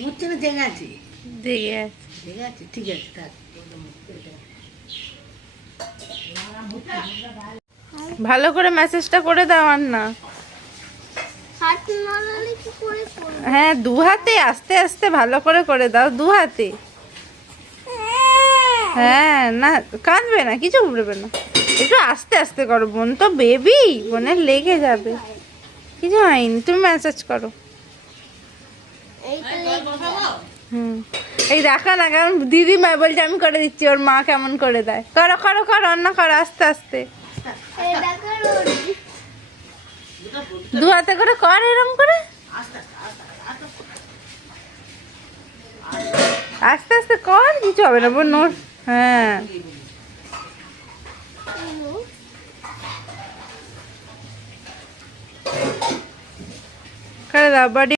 মুছছে না, জেগে আছে, দেখে জেগে আছে, ঠিক আছে থাক। ভালো করে মেসেজটা করে দাও আর না। হাত নাড়ালে কি করে করব? হ্যাঁ, দু হাতে আস্তে আস্তে ভালো করে দাও, দু হাতে। হ্যাঁ, না কাঁদবে না, কিছু উঠবে না, একটু আস্তে আস্তে করো, বোন তো বেবি, বোনের লেগে যাবে। কিছু হয়নি, তুমি মেসেজ করো। এই তো হুম, এই দেখা না, কারণ দিদি মা বলছে আমি করে দিচ্ছি, ওর মা কেমন করে দেয়। করো করো করো, অন্য করো, আস্তে আস্তে এই দেখো রোদ। দু হাতে করে কর, এরম করে আস্তে আস্তে কর, কিছু হবে না বোন ওর। হ্যাঁ, করে দাও বাড়ি।